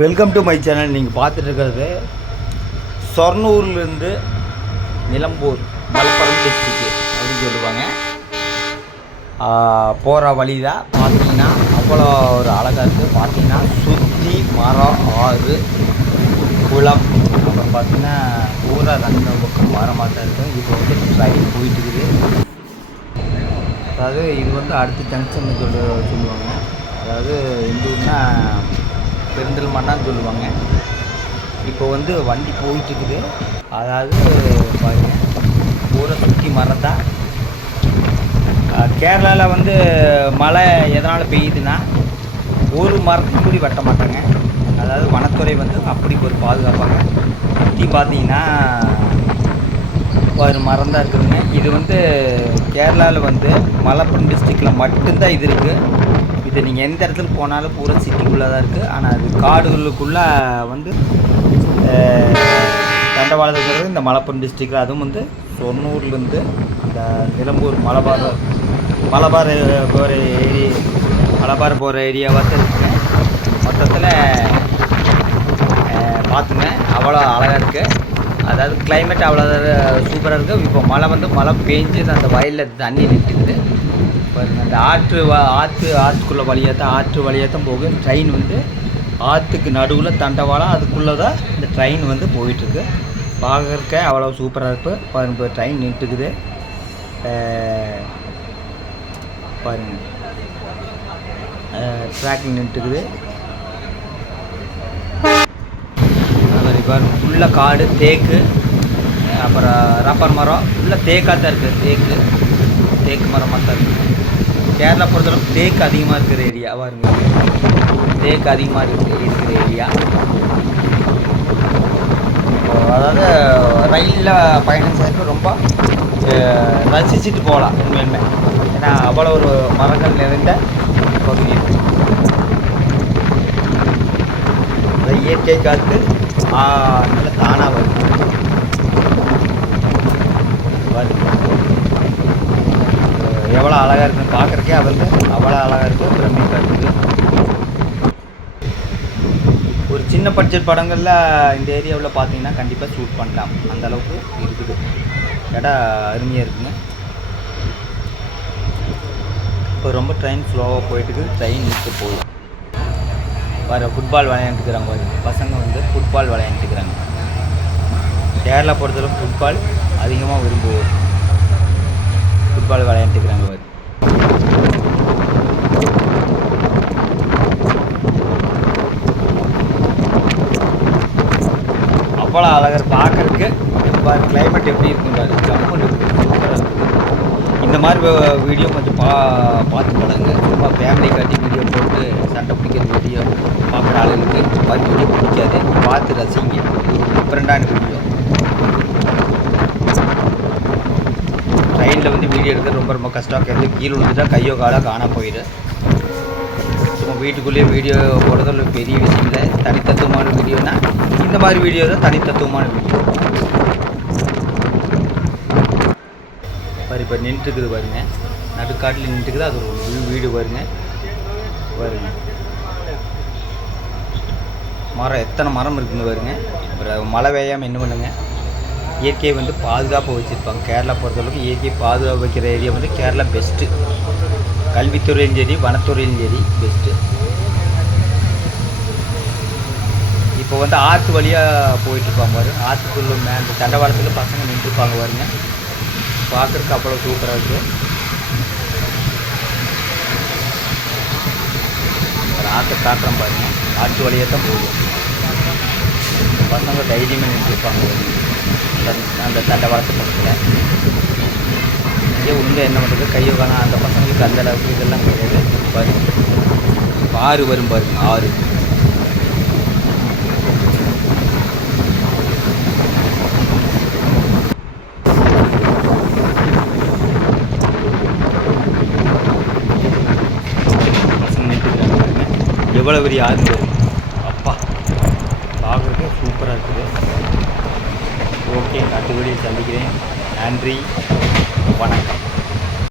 Welcome to my channel நீங்கள் பார்த்துட்டு இருக்கிறது சொர்ணூர்லேருந்து நிலம்பூர் மலப்புரம் டிஸ்ட்ரிக்கு அப்படின்னு சொல்லுவாங்க. போகிற வழி தான் பார்த்தீங்கன்னா அவ்வளோ ஒரு அழகாக இருக்குது பார்த்தீங்கன்னா சுற்றி மரம் ஆறு குளம். அப்புறம் பார்த்தீங்கன்னா பூரா ரெண்டு பக்கம் மரமாக தான் இருக்கும் இப்போ வந்து ட்ரெயின் போயிட்டு இருக்குது. அதாவது இது வந்து அடுத்த ஜங்ஷன் சொல்லி சொல்லுவாங்க. அதாவது இந்த பெருந்தல் பெருந்தல்மண்ணான்னு சொல்லுவாங்க. இப்போ வந்து வண்டி போயிட்டுருக்குது. அதாவது பாருங்க ஊரை சுற்றி மரம் தான் கேரளாவில் வந்து மழை எதனால் பெய்யுதுன்னா ஒரு மரத்தையும் கூடி வெட்ட மாட்டாங்க. அதாவது வனத்துறை வந்து அப்படி ஒரு பாதுகாப்பாங்க. சுற்றி பார்த்தீங்கன்னா ஒரு மரம் தான் இருக்குதுங்க. இது வந்து கேரளாவில் வந்து மலப்புரம் டிஸ்ட்ரிக்டில் மட்டும்தான் இது இருக்குது இது நீங்கள் எந்த இடத்துல போனாலும் பூரா சிட்டிக்குள்ளே தான் இருக்குது ஆனால் அது காடுகளுக்குள்ளே வந்து அஹ், தண்டவாளம் இருக்கிறது இந்த மலப்புரம் டிஸ்ட்ரிக்ட் அதுவும் வந்து சொன்னூர்லேருந்து இந்த நிலம்பூர் மலபார் மலபார் போகிற ஏரி மலபார் போகிற ஏரியாவாக தான் இருக்குங்க மொத்தத்தில் பார்த்துங்க அவ்வளோ அழகாக இருக்குது அதாவது கிளைமேட் அவ்வளோ சூப்பராக இருக்குது இப்போ மழை வந்து மழை பெஞ்சு அந்த வயலில் தண்ணி நிற்குது பாருங்க அந்த ஆற்று ஆற்று ஆற்றுக்குள்ளே வழியாக தான் ஆற்று வழியாக தான் போகும். ட்ரெயின் வந்து ஆற்றுக்கு நடுவில் தண்டவாளம் அதுக்குள்ளே தான் இந்த ட்ரெயின் வந்து போயிட்டுருக்கு. பார்க்குறக்க அவ்வளோ சூப்பராக இருக்குது பாருங்க இப்போ ட்ரெயின் நின்றுக்குது. பாருங்க. ட்ராக்கிங் நின்றுக்குது. அது பாருங்க ஃபுல்லாக காடு தேக்கு அப்புறம் ரப்பர் மரம் ஃபுல்லாக தேக்காக தான் இருக்குது தேக்கு. தேக்கு மரமாக தான் இருக்குது கேரளா பொறுத்தளவுக்கு தேக்கு அதிகமாக இருக்கிற ஏரியாவாக இருந்தது. தேக்கு அதிகமாக இருக்கு இருக்கிற ஏரியா அதாவது ரயிலில் பயணம் செய்யறது ரொம்ப ரசிச்சுட்டு போகலாம் உண்மையுமே. ஏன்னா அவ்வளோ ஒரு மரங்கள் நிறைந்த பகுதி இந்த இயற்கை காற்று நல்ல தானாக வருது வருது. எவ்வளோ அழகாக இருக்குன்னு அவருக்கு அவ்வளோ அழகாக இருக்குது பிரமிப்பாக இருக்குது ஒரு சின்ன பட்ஜெட் படங்களில் இந்த ஏரியாவில் பார்த்தீங்கன்னா கண்டிப்பாக ஷூட் பண்ணலாம். அந்த அளவுக்கு இருக்குது. இடம் அருமையாக இருக்குங்க. இப்போ ரொம்ப ட்ரெயின் ஸ்லோவாக போயிட்டுக்கு ட்ரெயின் நிற்க போகுது. வர ஃபுட்பால் விளையாண்டுக்கிறாங்க பசங்க வந்து ஃபுட்பால் விளையாண்டுக்கிறாங்க கேரளா பொறுத்தளவு ஃபுட்பால் அதிகமாக விரும்புவோம். ஃபுட்பால் விளையாண்டுக்கிறாங்க பாரு அவ்வளோ அழகர் பார்க்கறதுக்கு. பாரு கிளைமேட் எப்படி இருக்கும் பாரு ஜம்முன்னு இருக்குது இந்த மாதிரி வீடியோ கொஞ்சம் பா பார்த்து பழங்க சும்மா ஃபேமிலி காட்டி வீடியோ போட்டு சண்டை பிடிக்கிற வீடியோ பார்க்குற ஆளுங்களுக்கு இந்த மாதிரி வீடியோ பிடிக்காது. பார்த்து ரசிங்க. டிஃப்ரெண்டான வீடியோ ட்ரெயினில் வந்து வீடியோ எடுக்கிறது ரொம்ப ரொம்ப கஷ்டம். இருக்கிறது கீழே விழுந்துட்டா கையோ காலாக காணா போயிடும் சும்மா வீட்டுக்குள்ளேயே வீடியோ போடுறது ஒரு பெரிய விஷயம் இல்லை. தனித்தத்துவமான வீடியோனா இந்த மாதிரி வீடியோ தான் தனித்தத்துவமான வீடியோ பாரு இப்போ நின்றுக்குது பாருங்க. நடுக்காட்டில் நின்றுக்குது அது ஒரு வீடு பாருங்க. பாருங்க. மரம் எத்தனை மரம் இருக்குன்னு பாருங்க. அப்புறம் மழை பெய்யாமல் என்ன பண்ணுங்க? இயற்கையை வந்து பாதுகாப்பாக வச்சுருப்பாங்க. கேரளா பொறுத்தளவுக்கு இயற்கையை பாதுகாப்பு வைக்கிற ஏரியா வந்து கேரளா பெஸ்ட்டு கல்வித்துறையும் சரி வனத்துறையும் சரி பெஸ்ட்டு வந்து ஆற்று வழியாக போயிட்டுருப்பாங்க பாரு. ஆற்றுக்குள்ள மே அந்த தண்டவாளத்தில் பசங்க நின்றுருப்பாங்க பாருங்க. பார்க்குறதுக்கு அவ்வளோ சூப்பராக இருக்குது ஆற்றை காட்டுறோம் பாருங்க. ஆற்று வழியாக தான் போகும் பசங்க தைரியமாக நின்றுருப்பாங்க அந்த- அந்த தண்டவாளத்து பக்கத்தில். இங்கே உள்ள என்ன பண்ணுறது கையை காணும் அந்த பசங்களுக்கு அந்த அளவுக்கு இதெல்லாம் கிடையாது. பாருங்க. ஆறு வரும் பாருங்க. ஆறு பசங்க நின்றுக்கிறாங்க பாருங்க எவ்வளோ பெரிய ஆறு அப்பா பார்க்குறதுக்கு சூப்பராக இருக்குது. ஓகே அடுத்தபடி சந்திக்கிறேன். நன்றி.